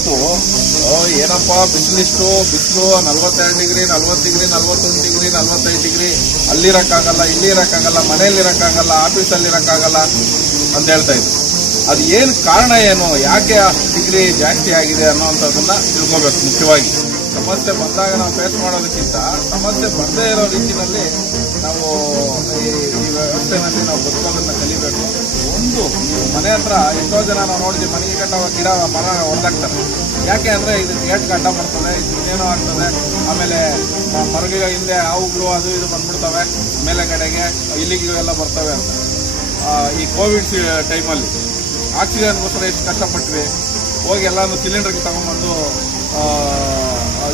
ಇವತ್ತು? ಏನಪ್ಪ ಬಿಸಿಲಿಷ್ಟು ಬಿಸಿಲು ನಲ್ವತ್ತೆರಡು ಡಿಗ್ರಿ, ನಲ್ವತ್ತು ಡಿಗ್ರಿ, ನಲ್ವತ್ತೊಂದು ಡಿಗ್ರಿ, ನಲ್ವತ್ತೈದು ಡಿಗ್ರಿ. ಅಲ್ಲಿರೋಕ್ಕಾಗಲ್ಲ ಇಲ್ಲಿ ಇರೋಕ್ಕಾಗಲ್ಲ ಮನೇಲಿ ಇರೋಕ್ಕಾಗಲ್ಲ ಆಫೀಸಲ್ಲಿ ಇರೋಕ್ಕಾಗಲ್ಲ ಅಂತ ಹೇಳ್ತಾ ಇದ್ರು. ಅದು ಏನು ಕಾರಣ ಏನು, ಯಾಕೆ ಅಷ್ಟು ಡಿಗ್ರಿ ಜಾಸ್ತಿ ಆಗಿದೆ ಅನ್ನೋವಂಥದ್ದನ್ನು ತಿಳ್ಕೊಬೇಕು ಮುಖ್ಯವಾಗಿ. ಸಮಸ್ಯೆ ಬಂದಾಗ ನಾವು ಫೇಸ್ ಮಾಡೋದಕ್ಕಿಂತ ಸಮಸ್ಯೆ ಬರದೇ ಇರೋ ರೀತಿಯಲ್ಲಿ ನಾವು ಈ ವ್ಯವಸ್ಥೆನಲ್ಲಿ ನಾವು ಬದುಕೋದನ್ನು ಕಲಿಬೇಕು. ಒಂದು ಮನೆ ಹತ್ರ ಎಷ್ಟೋ ಜನ ನಾವು ನೋಡಿದ್ವಿ, ಮನೆಗೆ ಕಟ್ಟೋ ಗಿಡ ಮರ ಹೊಡೆದಾಕ್ತಾರೆ ಯಾಕೆ ಅಂದ್ರೆ ಇದು ಗೇಟ್ ಗಡ್ಡ ಬರ್ತದೆ ಇದು ಇನ್ನೇನೋ ಆಗ್ತದೆ. ಆಮೇಲೆ ಮರಗಿಗ ಹಿಂದೆ ಹಾವುಗಳು ಅದು ಇದು ಬಂದ್ಬಿಡ್ತವೆ ಮೇಲೆ ಕಡೆಗೆ ಇಲ್ಲಿಗೆ ಎಲ್ಲ ಬರ್ತವೆ ಅಂತ. ಈ ಕೋವಿಡ್ ಟೈಮಲ್ಲಿ ಆಕ್ಸಿಜನ್ಗೋಸ್ಕರ ಎಷ್ಟು ಕಷ್ಟಪಟ್ವಿ, ಹೋಗಿ ಎಲ್ಲಾನು ಸಿಲಿಂಡರ್ಗೆ ತಗೊಂಡ್ಬಂದು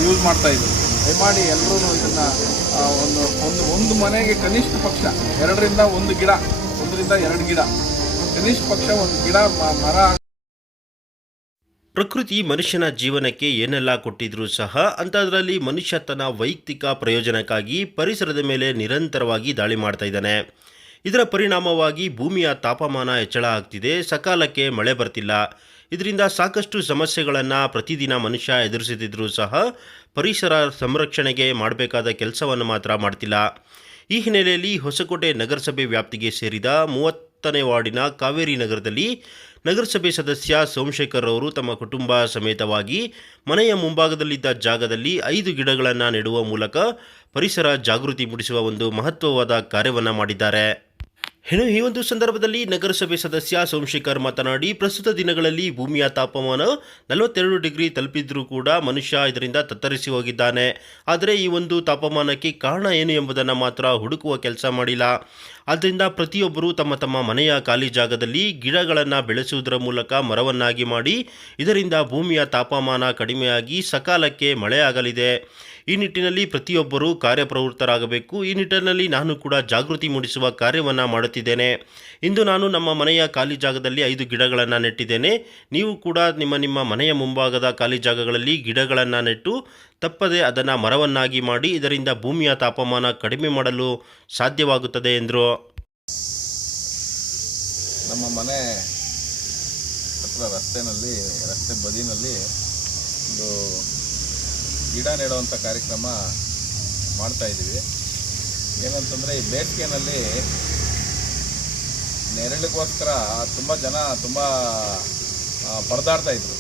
ಯೂಸ್ ಮಾಡ್ತಾ ಇದ್ವಿ. ದಯಮಾಡಿ ಎಲ್ಲರೂ ಇದನ್ನು ಒಂದು ಒಂದು ಒಂದು ಮನೆಗೆ ಕನಿಷ್ಠ ಪಕ್ಷ, ಎರಡರಿಂದ ಒಂದು ಗಿಡ, ಒಂದರಿಂದ ಎರಡು ಗಿಡ. ಗಿಡ ಮರ ಪ್ರಕೃತಿ ಮನುಷ್ಯನ ಜೀವನಕ್ಕೆ ಏನೆಲ್ಲ ಕೊಟ್ಟಿದ್ರೂ ಸಹ ಅಂಥದ್ರಲ್ಲಿ ಮನುಷ್ಯ ತನ್ನ ವೈಯಕ್ತಿಕ ಪ್ರಯೋಜನಕ್ಕಾಗಿ ಪರಿಸರದ ಮೇಲೆ ನಿರಂತರವಾಗಿ ದಾಳಿ ಮಾಡ್ತಾ ಇದ್ದಾನೆ. ಇದರ ಪರಿಣಾಮವಾಗಿ ಭೂಮಿಯ ತಾಪಮಾನ ಹೆಚ್ಚಳ ಆಗ್ತಿದೆ, ಸಕಾಲಕ್ಕೆ ಮಳೆ ಬರ್ತಿಲ್ಲ. ಇದರಿಂದ ಸಾಕಷ್ಟು ಸಮಸ್ಯೆಗಳನ್ನು ಪ್ರತಿದಿನ ಮನುಷ್ಯ ಎದುರಿಸುತ್ತಿದ್ದರೂ ಸಹ ಪರಿಸರ ಸಂರಕ್ಷಣೆಗೆ ಮಾಡಬೇಕಾದ ಕೆಲಸವನ್ನು ಮಾತ್ರ ಮಾಡ್ತಿಲ್ಲ. ಈ ಹಿನ್ನೆಲೆಯಲ್ಲಿ ಹೊಸಕೋಟೆ ನಗರಸಭೆ ವ್ಯಾಪ್ತಿಗೆ ಸೇರಿದ ಮೂವತ್ತನೇ ವಾರ್ಡಿನ ಕಾವೇರಿ ನಗರದಲ್ಲಿ ನಗರಸಭೆ ಸದಸ್ಯ ಸೋಮಶೇಖರ್ ಅವರು ತಮ್ಮ ಕುಟುಂಬ ಸಮೇತವಾಗಿ ಮನೆಯ ಮುಂಭಾಗದಲ್ಲಿದ್ದ ಜಾಗದಲ್ಲಿ ಐದು ಗಿಡಗಳನ್ನು ನೆಡುವ ಮೂಲಕ ಪರಿಸರ ಜಾಗೃತಿ ಮೂಡಿಸುವ ಒಂದು ಮಹತ್ವವಾದ ಕಾರ್ಯವನ್ನು ಮಾಡಿದ್ದಾರೆ. ಇನ್ನು ಈ ಒಂದು ಸಂದರ್ಭದಲ್ಲಿ ನಗರಸಭೆ ಸದಸ್ಯ ಸೋಮಶೇಖರ್ ಮಾತನಾಡಿ, ಪ್ರಸ್ತುತ ದಿನಗಳಲ್ಲಿ ಭೂಮಿಯ ತಾಪಮಾನ ನಲವತ್ತೆರಡು ಡಿಗ್ರಿ ತಲುಪಿದ್ರೂ ಕೂಡ ಮನುಷ್ಯ ಇದರಿಂದ ತತ್ತರಿಸಿ ಹೋಗಿದ್ದಾನೆ. ಆದರೆ ಈ ಒಂದು ತಾಪಮಾನಕ್ಕೆ ಕಾರಣ ಏನು ಎಂಬುದನ್ನು ಮಾತ್ರ ಹುಡುಕುವ ಕೆಲಸ ಮಾಡಿಲ್ಲ. ಆದ್ದರಿಂದ ಪ್ರತಿಯೊಬ್ಬರೂ ತಮ್ಮ ತಮ್ಮ ಮನೆಯ ಖಾಲಿ ಜಾಗದಲ್ಲಿ ಗಿಡಗಳನ್ನು ಬೆಳೆಸುವುದರ ಮೂಲಕ ಮರವನ್ನಾಗಿ ಮಾಡಿ, ಇದರಿಂದ ಭೂಮಿಯ ತಾಪಮಾನ ಕಡಿಮೆಯಾಗಿ ಸಕಾಲಕ್ಕೆ ಮಳೆಯಾಗಲಿದೆ. ಈ ನಿಟ್ಟಿನಲ್ಲಿ ಪ್ರತಿಯೊಬ್ಬರೂ ಕಾರ್ಯಪ್ರವೃತ್ತರಾಗಬೇಕು. ಈ ನಿಟ್ಟಿನಲ್ಲಿ ನಾನು ಕೂಡ ಜಾಗೃತಿ ಮೂಡಿಸುವ ಕಾರ್ಯವನ್ನು ಮಾಡುತ್ತಿದ್ದೇನೆ. ಇಂದು ನಾನು ನಮ್ಮ ಮನೆಯ ಖಾಲಿ ಜಾಗದಲ್ಲಿ ಐದು ಗಿಡಗಳನ್ನು ನೆಟ್ಟಿದ್ದೇನೆ. ನೀವು ಕೂಡ ನಿಮ್ಮ ನಿಮ್ಮ ಮನೆಯ ಮುಂಭಾಗದ ಖಾಲಿ ಜಾಗಗಳಲ್ಲಿ ಗಿಡಗಳನ್ನು ನೆಟ್ಟು ತಪ್ಪದೆ ಅದನ್ನು ಮರವನ್ನಾಗಿ ಮಾಡಿ ಇದರಿಂದ ಭೂಮಿಯ ತಾಪಮಾನ ಕಡಿಮೆ ಮಾಡಲು ಸಾಧ್ಯವಾಗುತ್ತದೆ ಎಂದರು. ನಮ್ಮ ಮನೆ ಹತ್ರ ರಸ್ತೆನಲ್ಲಿ, ರಸ್ತೆ ಬದಿನಲ್ಲಿ ಒಂದು ಗಿಡ ನೆಡುವಂಥ ಕಾರ್ಯಕ್ರಮ ಮಾಡ್ತಾಯಿದ್ದೀವಿ ಏನಂತಂದರೆ ಈ ಬೇಸಿಗೆನಲ್ಲಿ ನೆರಳಿಗೋಸ್ಕರ ತುಂಬ ಜನ ತುಂಬ ಪರದಾಡ್ತಾಯಿದ್ರು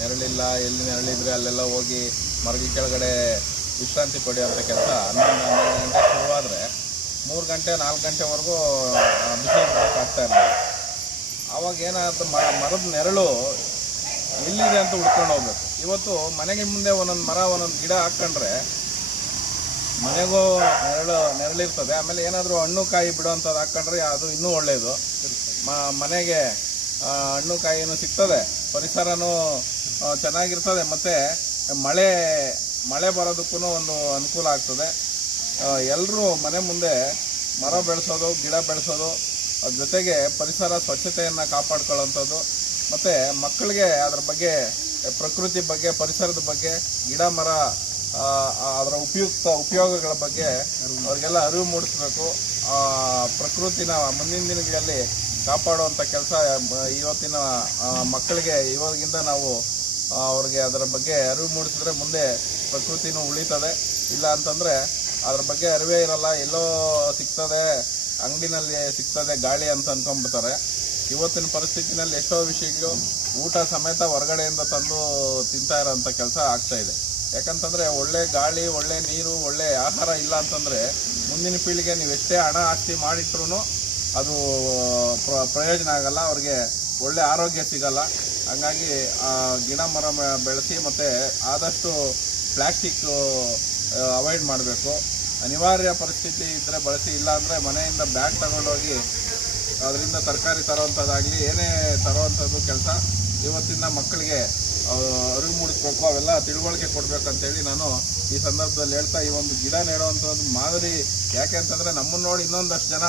ನೆರಳಿಲ್ಲ, ಎಲ್ಲಿ ನೆರಳಿದ್ರೆ ಅಲ್ಲೆಲ್ಲ ಹೋಗಿ ಮರಗಿ ಕೆಳಗಡೆ ವಿಶ್ರಾಂತಿ ಪಡೆಯುವಂಥ ಕೆಲಸ ಹನ್ನೊಂದು ಹನ್ನೆರಡು ಗಂಟೆ ಶುರುವಾದರೆ ಮೂರು ಗಂಟೆ, ನಾಲ್ಕು ಗಂಟೆವರೆಗೂ ಬಿಸಿಲು ಆಗ್ತಾ ಇರಲಿಲ್ಲ. ಆವಾಗ ಏನಾಯ್ತು ಮರದ ನೆರಳು ಎಲ್ಲಿದೆ ಅಂತ ಹುಡ್ಕೊಂಡು ಹೋಗ್ಬೇಕು. ಇವತ್ತು ಮನೆಗೆ ಮುಂದೆ ಒಂದೊಂದು ಮರ, ಒಂದೊಂದು ಗಿಡ ಹಾಕ್ಕೊಂಡ್ರೆ ಮನೆಗೂ ನೆರಳು, ನೆರಳಿರ್ತದೆ. ಆಮೇಲೆ ಏನಾದರೂ ಹಣ್ಣು ಕಾಯಿ ಬಿಡುವಂಥದ್ದು ಹಾಕ್ಕೊಂಡ್ರೆ ಅದು ಇನ್ನೂ ಒಳ್ಳೆಯದು ಮನೆಗೆ ಹಣ್ಣು ಕಾಯಿನೂ ಸಿಗ್ತದೆ. ಪರಿಸರನೂ ಚೆನ್ನಾಗಿರ್ತದೆ. ಮತ್ತು ಮಳೆ ಮಳೆ ಬರೋದಕ್ಕೂ ಒಂದು ಅನುಕೂಲ ಆಗ್ತದೆ. ಎಲ್ಲರೂ ಮನೆ ಮುಂದೆ ಮರ ಬೆಳೆಸೋದು, ಗಿಡ ಬೆಳೆಸೋದು ಅದ್ರ ಜೊತೆಗೆ ಪರಿಸರ ಸ್ವಚ್ಛತೆಯನ್ನು ಕಾಪಾಡ್ಕೊಳ್ಳೋಂಥದ್ದು ಮತ್ತು ಮಕ್ಕಳಿಗೆ ಅದ್ರ ಬಗ್ಗೆ ಪ್ರಕೃತಿ ಬಗ್ಗೆ, ಪರಿಸರದ ಬಗ್ಗೆ, ಗಿಡ, ಮರ ಅದರ ಉಪಯುಕ್ತ ಉಪಯೋಗಗಳ ಬಗ್ಗೆ ಅವ್ರಿಗೆಲ್ಲ ಅರಿವು ಮೂಡಿಸ್ಬೇಕು. ಪ್ರಕೃತಿನ ಮುಂದಿನ ದಿನಗಳಲ್ಲಿ ಕಾಪಾಡುವಂಥ ಕೆಲಸ ಇವತ್ತಿನ ಮಕ್ಕಳಿಗೆ, ಇವಾಗಿಂದ ನಾವು ಅವ್ರಿಗೆ ಅದರ ಬಗ್ಗೆ ಅರಿವು ಮೂಡಿಸಿದ್ರೆ ಮುಂದೆ ಪ್ರಕೃತಿನೂ ಉಳಿತದೆ. ಇಲ್ಲ ಅಂತಂದರೆ ಅದ್ರ ಬಗ್ಗೆ ಅರಿವೇ ಇರಲ್ಲ. ಎಲ್ಲೋ ಸಿಗ್ತದೆ, ಅಂಗಡಿನಲ್ಲಿ ಸಿಗ್ತದೆ ಗಾಳಿ ಅಂತ ಅನ್ಕೊಂಡ್ಬಿಡ್ತಾರೆ. ಇವತ್ತಿನ ಪರಿಸ್ಥಿತಿನಲ್ಲಿ ಎಷ್ಟೋ ವಿಷಯಗಳು ಊಟ ಸಮೇತ ಹೊರಗಡೆಯಿಂದ ತಂದು ತಿಂತಾ ಇರೋಂಥ ಕೆಲಸ ಆಗ್ತಾ ಇದೆ. ಯಾಕಂತಂದ್ರೆ ಒಳ್ಳೆ ಗಾಳಿ, ಒಳ್ಳೆ ನೀರು, ಒಳ್ಳೆ ಆಹಾರ ಇಲ್ಲ ಅಂತಂದ್ರೆ ಮುಂದಿನ ಪೀಳಿಗೆ ನೀವು ಎಷ್ಟೇ ಹಣ ಆಸ್ತಿ ಮಾಡಿಟ್ರು ಅದು, ಪ್ರ- ಪ್ರಯೋಜನ ಆಗಲ್ಲ, ಅವ್ರಿಗೆ ಒಳ್ಳೆ ಆರೋಗ್ಯ ಸಿಗಲ್ಲ. ಹಂಗಾಗಿ ಗಿಡ ಮರ ಬೆಳೆಸಿ ಮತ್ತೆ ಆದಷ್ಟು ಪ್ಲಾಸ್ಟಿಕ್ ಅವಾಯ್ಡ್ ಮಾಡಬೇಕು. ಅನಿವಾರ್ಯ ಪರಿಸ್ಥಿತಿ ಇದ್ದರೆ ಬಳಸಿ ಇಲ್ಲ ಅಂದರೆ ಮನೆಯಿಂದ ಬ್ಯಾಗ್ ತಗೊಂಡೋಗಿ ಅದರಿಂದ ತರಕಾರಿ ತರೋವಂಥದ್ದಾಗಲಿ, ಏನೇ ತರೋವಂಥದ್ದು ಕೆಲಸ, ಇವತ್ತಿನ ಮಕ್ಕಳಿಗೆ ಅರಿವು ಮೂಡಿಸ್ಬೇಕು, ಅವೆಲ್ಲ ತಿಳುವಳಿಕೆ ಕೊಡಬೇಕಂತೇಳಿ ನಾನು ಈ ಸಂದರ್ಭದಲ್ಲಿ ಹೇಳ್ತಾ, ಈ ಒಂದು ಗಿಡ ನೆಡುವಂಥ ಒಂದು ಮಾದರಿ ಯಾಕೆ ಅಂತಂದರೆ ನಮ್ಮನ್ನು ನೋಡಿ ಇನ್ನೊಂದಷ್ಟು ಜನ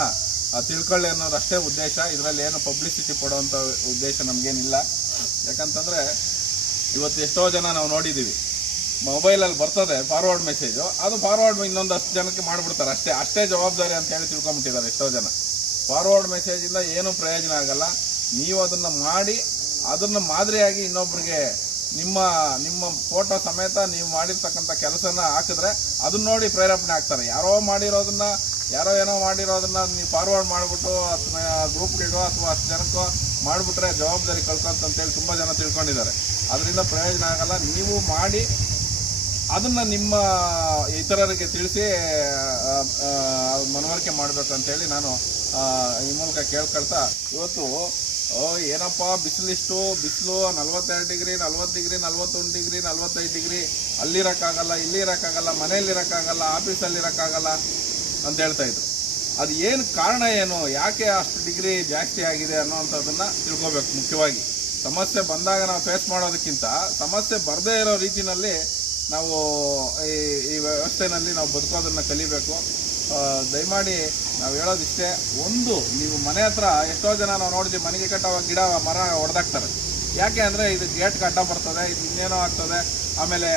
ತಿಳ್ಕೊಳ್ಳಿ ಅನ್ನೋದಷ್ಟೇ ಉದ್ದೇಶ. ಇದರಲ್ಲಿ ಏನು ಪಬ್ಲಿಸಿಟಿ ಕೊಡುವಂಥ ಉದ್ದೇಶ ನಮಗೇನಿಲ್ಲ. ಯಾಕಂತಂದರೆ ಇವತ್ತು ಎಷ್ಟೋ ಜನ ನಾವು ನೋಡಿದ್ದೀವಿ. ಮೊಬೈಲಲ್ಲಿ ಬರ್ತದೆ ಫಾರ್ವರ್ಡ್ ಮೆಸೇಜು ಅದು ಫಾರ್ವರ್ಡ್ ಇನ್ನೊಂದಷ್ಟು ಜನಕ್ಕೆ ಮಾಡಿಬಿಡ್ತಾರೆ ಅಷ್ಟೇ. ಅಷ್ಟೇ ಜವಾಬ್ದಾರಿ ಅಂತ ಹೇಳಿ ತಿಳ್ಕೊಂಬಿಟ್ಟಿದ್ದಾರೆ ಎಷ್ಟೋ ಜನ. ಫಾರ್ವರ್ಡ್ ಮೆಸೇಜಿಂದ ಏನೂ ಪ್ರಯೋಜನ ಆಗಲ್ಲ. ನೀವು ಅದನ್ನು ಮಾಡಿ, ಅದನ್ನು ಮಾದರಿಯಾಗಿ ಇನ್ನೊಬ್ಬರಿಗೆ ನಿಮ್ಮ ನಿಮ್ಮ ಫೋಟೋ ಸಮೇತ ನೀವು ಮಾಡಿರ್ತಕ್ಕಂಥ ಕೆಲಸನ ಹಾಕಿದ್ರೆ ಅದನ್ನ ನೋಡಿ ಪ್ರೇರೇಪಣೆ ಆಗ್ತಾರೆ. ಯಾರೋ ಮಾಡಿರೋದನ್ನ, ಯಾರೋ ಏನೋ ಮಾಡಿರೋದನ್ನ ನೀವು ಫಾರ್ವರ್ಡ್ ಮಾಡಿಬಿಟ್ಟು ಅಥವಾ ಗ್ರೂಪ್ಗಳಿಗೋ ಅಥವಾ ಹತ್ತು ಜನಕ್ಕೋ ಮಾಡಿಬಿಟ್ರೆ ಜವಾಬ್ದಾರಿ ಕಳ್ಕೊಂತ ಅಂತೇಳಿ ತುಂಬ ಜನ ತಿಳ್ಕೊಂಡಿದ್ದಾರೆ. ಅದರಿಂದ ಪ್ರಯೋಜನ ಆಗಲ್ಲ. ನೀವು ಮಾಡಿ ಅದನ್ನ ನಿಮ್ಮ ಇತರರಿಗೆ ತಿಳಿಸಿ ಮನವರಿಕೆ ಮಾಡಬೇಕು ಅಂತೇಳಿ ನಾನು ಈ ಮೂಲಕ ಕೇಳ್ಕೊಳ್ತಾ, ಇವತ್ತು ಏನಪ್ಪ ಬಿಸಿಲಿಷ್ಟು, ಬಿಸಿಲು ನಲ್ವತ್ತೆರಡು ಡಿಗ್ರಿ, ನಲ್ವತ್ತು ಡಿಗ್ರಿ, ನಲ್ವತ್ತೊಂದು ಡಿಗ್ರಿ, ನಲ್ವತ್ತೈದು ಡಿಗ್ರಿ, ಅಲ್ಲಿರೋಕ್ಕಾಗಲ್ಲ ಇಲ್ಲಿ ಇರೋಕ್ಕಾಗಲ್ಲ ಮನೆಯಲ್ಲಿರೋಕ್ಕಾಗಲ್ಲ ಇರೋಕ್ಕಾಗಲ್ಲ ಆಫೀಸಲ್ಲಿ ಇರೋಕ್ಕಾಗಲ್ಲ ಅಂತ ಹೇಳ್ತಾ ಇದ್ರು. ಅದು ಏನು ಕಾರಣ ಏನು, ಯಾಕೆ ಅಷ್ಟು ಡಿಗ್ರಿ ಜಾಸ್ತಿ ಆಗಿದೆ ಅನ್ನೋವಂಥದ್ದನ್ನು ತಿಳ್ಕೊಬೇಕು ಮುಖ್ಯವಾಗಿ. ಸಮಸ್ಯೆ ಬಂದಾಗ ನಾವು ಫೇಸ್ ಮಾಡೋದಕ್ಕಿಂತ, ಸಮಸ್ಯೆ ಬರದೇ ಇರೋ ರೀತಿನಲ್ಲಿ ನಾವು ಈ ಈ ವ್ಯವಸ್ಥೆಯಲ್ಲಿ ನಾವು ಬದುಕೋದನ್ನ ಕಲಿಬೇಕು. ದಯಮಾಡಿ ನಾವು ಹೇಳೋದಿಷ್ಟೇ, ಒಂದು, ನೀವು ಮನೆ ಹತ್ರ ಎಷ್ಟೋ ಜನ ನಾವು ನೋಡಿದ್ವಿ, ಮನೆಗೆ ಕಟ್ಟುವ ಗಿಡ, ಮರ ಹೊಡೆದಾಕ್ತಾರೆ ಯಾಕೆ ಅಂದರೆ ಇದು ಗೇಟ್ಗೆ ಅಡ್ಡ ಬರ್ತದೆ, ಇದು ಇನ್ನೇನೋ ಆಗ್ತದೆ. ಆಮೇಲೆ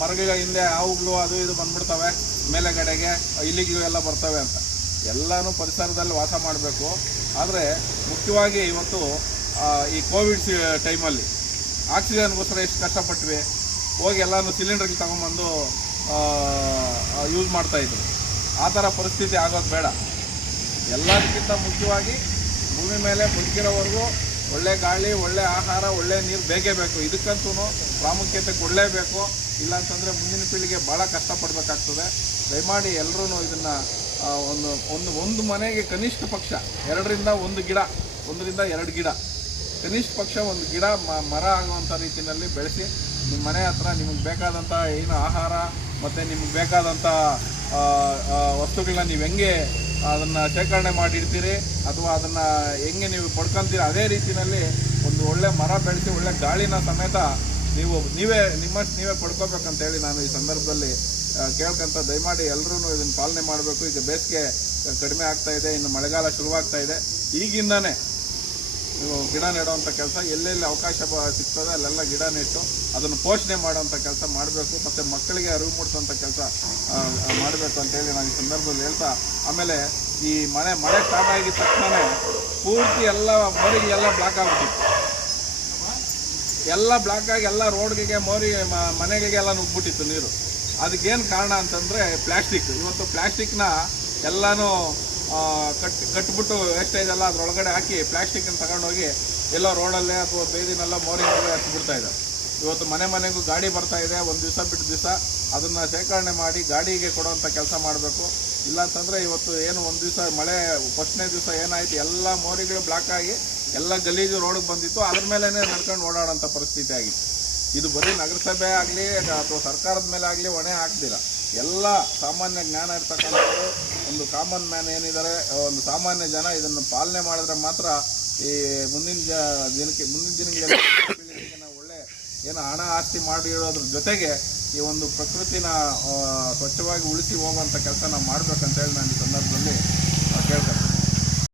ಮರಗಳ ಹಿಂದೆ ಹಾವುಗಳು ಅದು ಇದು ಬಂದ್ಬಿಡ್ತವೆ, ಮೇಲೆಗಡೆಗೆ, ಇಲ್ಲಿಗೂ ಎಲ್ಲ ಬರ್ತವೆ ಅಂತ. ಎಲ್ಲನೂ ಪರಿಸರದಲ್ಲಿ ವಾಸ ಮಾಡಬೇಕು. ಆದರೆ ಮುಖ್ಯವಾಗಿ ಇವತ್ತು ಈ ಕೋವಿಡ್ ಟೈಮಲ್ಲಿ ಆಕ್ಸಿಜನ್ಗೋಸ್ಕರ ಎಷ್ಟು ಕಷ್ಟಪಟ್ವಿ ಹೋಗಿ ಎಲ್ಲನೂ ಸಿಲಿಂಡರ್ಗೆ ತಗೊಂಬಂದು ಯೂಸ್ ಮಾಡ್ತಾಯಿದ್ರು ಆ ಥರ ಪರಿಸ್ಥಿತಿ ಆಗೋದು ಬೇಡ. ಎಲ್ಲದಕ್ಕಿಂತ ಮುಖ್ಯವಾಗಿ ಭೂಮಿ ಮೇಲೆ ಬದುಕಿರೋವರೆಗೂ ಒಳ್ಳೆ ಗಾಳಿ, ಒಳ್ಳೆ ಆಹಾರ, ಒಳ್ಳೆ ನೀರು ಬೇಕೇ ಬೇಕು. ಇದಕ್ಕಂತೂ ಪ್ರಾಮುಖ್ಯತೆ ಕೊಡಲೇಬೇಕು. ಇಲ್ಲಾಂತಂದರೆ ಮುಂದಿನ ಪೀಳಿಗೆ ಭಾಳ ಕಷ್ಟಪಡಬೇಕಾಗ್ತದೆ. ದಯಮಾಡಿ ಎಲ್ಲರೂ ಇದನ್ನು ಒಂದು ಒಂದು ಒಂದು ಮನೆಗೆ ಕನಿಷ್ಠ ಪಕ್ಷ, ಎರಡರಿಂದ ಒಂದು ಗಿಡ, ಒಂದರಿಂದ ಎರಡು ಗಿಡ, ಕನಿಷ್ಠ ಪಕ್ಷ ಒಂದು ಗಿಡ ಮರ ಆಗುವಂಥ ರೀತಿಯಲ್ಲಿ ಬೆಳೆಸಿ ನಿಮ್ಮ ಮನೆ ಹತ್ರ ನಿಮಗೆ ಬೇಕಾದಂಥ ಏನು ಆಹಾರ ಮತ್ತು ನಿಮಗೆ ಬೇಕಾದಂಥ ವಸ್ತುಗಳನ್ನ ನೀವು ಹೆಂಗೆ ಅದನ್ನು ಶೇಖರಣೆ ಮಾಡಿಡ್ತೀರಿ ಅಥವಾ ಅದನ್ನು ಹೆಂಗೆ ನೀವು ಪಡ್ಕೊಂತೀರಿ ಅದೇ ರೀತಿಯಲ್ಲಿ ಒಂದು ಒಳ್ಳೆ ಮರ ಬೆಳೆಸಿ ಒಳ್ಳೆ ಗಾಳಿನ ಸಮೇತ ನೀವು ನೀವೇ ನಿಮ್ಮಷ್ಟು ನೀವೇ ಪಡ್ಕೋಬೇಕಂತೇಳಿ ನಾನು ಈ ಸಂದರ್ಭದಲ್ಲಿ ಕೇಳ್ಕೊಂತ ದಯಮಾಡಿ ಎಲ್ಲರೂ ಇದನ್ನು ಪಾಲನೆ ಮಾಡಬೇಕು. ಈಗ ಬೇಸಿಗೆ ಕಡಿಮೆ ಆಗ್ತಾ ಇದೆ, ಇನ್ನು ಮಳೆಗಾಲ ಶುರುವಾಗ್ತಾ ಇದೆ. ಈಗಿಂದಾನೇ ಗಿಡ ನೆಡುವಂಥ ಕೆಲಸ. ಎಲ್ಲೆಲ್ಲಿ ಅವಕಾಶ ಸಿಗ್ತದೆ ಅಲ್ಲೆಲ್ಲ ಗಿಡ ನೆಟ್ಟು ಅದನ್ನು ಪೋಷಣೆ ಮಾಡುವಂಥ ಕೆಲಸ ಮಾಡಬೇಕು. ಮತ್ತು ಮಕ್ಕಳಿಗೆ ಅರಿವು ಮೂಡಿಸುವಂಥ ಕೆಲಸ ಮಾಡಬೇಕು ಅಂತೇಳಿ ನಾನು ಈ ಸಂದರ್ಭದಲ್ಲಿ ಹೇಳ್ತಾ, ಆಮೇಲೆ ಈ ಮಳೆ ಮಳೆ ಸ್ಟಾರ್ಟ್ ಆಗಿದ ತಕ್ಷಣ ಪೂರ್ತಿ ಎಲ್ಲ ಮೋರಿಗೆ ಎಲ್ಲ ಬ್ಲಾಕ್ ಆಗ್ಬಿಟ್ಟಿತ್ತು. ಎಲ್ಲ ಬ್ಲಾಕ್ ಆಗಿ ಎಲ್ಲ ರೋಡ್ಗೆ ಮೋರಿ, ಮ- ಮನೆಗಳಿಗೆ ಎಲ್ಲ ನುಗ್ಬಿಟ್ಟಿತ್ತು ನೀರು. ಅದಕ್ಕೇನು ಕಾರಣ ಅಂತಂದರೆ ಪ್ಲಾಸ್ಟಿಕ್. ಇವತ್ತು ಪ್ಲಾಸ್ಟಿಕ್ನ ಎಲ್ಲನೂ ಕಟ್ ಕಟ್ಬಿಟ್ಟು ವೇಸ್ಟೇಜ್ ಎಲ್ಲ ಅದ್ರೊಳಗಡೆ ಹಾಕಿ ಪ್ಲಾಸ್ಟಿಕ್ಕನ್ನು ತಗೊಂಡೋಗಿ ಎಲ್ಲ ರೋಡಲ್ಲೇ ಅಥವಾ ಬೇದಿನೆಲ್ಲ ಮೋರಿಂಗಲ್ಲೇ ಹಚ್ಬಿಡ್ತಾ ಇದ್ದಾರೆ ಇವತ್ತು ಮನೆ ಮನೆಗೂ ಗಾಡಿ ಬರ್ತಾ ಇದೆ, ಒಂದು ದಿವಸ ಬಿಟ್ಟು ದಿವಸ ಅದನ್ನು ಶೇಖರಣೆ ಮಾಡಿ ಗಾಡಿಗೆ ಕೊಡುವಂಥ ಕೆಲಸ ಮಾಡಬೇಕು. ಇಲ್ಲಾಂತಂದರೆ ಇವತ್ತು ಏನು ಒಂದು ದಿವಸ ಮಳೆ ಫಸ್ಟ್ನೇ ದಿವಸ ಏನಾಯಿತು, ಎಲ್ಲ ಮೋರಿಗಳು ಬ್ಲಾಕ್ ಆಗಿ ಎಲ್ಲ ಗಲೀಜು ರೋಡಿಗೆ ಬಂದಿತ್ತು. ಅದ್ರ ಮೇಲೇ ನಡ್ಕೊಂಡು ಓಡಾಡೋಂಥ ಪರಿಸ್ಥಿತಿ ಆಗಿತ್ತು. ಇದು ಬರೀ ನಗರಸಭೆ ಆಗಲಿ, ಅಥವಾ ಸರ್ಕಾರದ ಮೇಲೆ ಆಗಲಿ ಹೊಣೆ ಹಾಕ್ದಿರ ಎಲ್ಲ ಸಾಮಾನ್ಯ ಜ್ಞಾನ ಇರ್ತಕ್ಕಂಥವ್ರು, ಒಂದು ಕಾಮನ್ ಮ್ಯಾನ್ ಏನಿದ್ದಾರೆ ಒಂದು ಸಾಮಾನ್ಯ ಜನ ಇದನ್ನು ಪಾಲನೆ ಮಾಡಿದ್ರೆ ಮಾತ್ರ ಈ ಮುಂದಿನ ಜ, ದಿನಕ್ಕೆ, ಮುಂದಿನ ದಿನಗಳಲ್ಲಿ ಒಳ್ಳೆ ಏನು ಹಣ ಆಸ್ತಿ ಮಾಡಿರೋದ್ರ ಜೊತೆಗೆ ಈ ಒಂದು ಪ್ರಕೃತಿನ ಸ್ವಚ್ಛವಾಗಿ ಉಳಿಸಿ ಹೋಗುವಂಥ ಕೆಲಸ ನಾವು ಮಾಡ್ಬೇಕಂತೇಳಿ ನಾನು ಈ ಸಂದರ್ಭದಲ್ಲಿ ಕೇಳ್ತೇನೆ.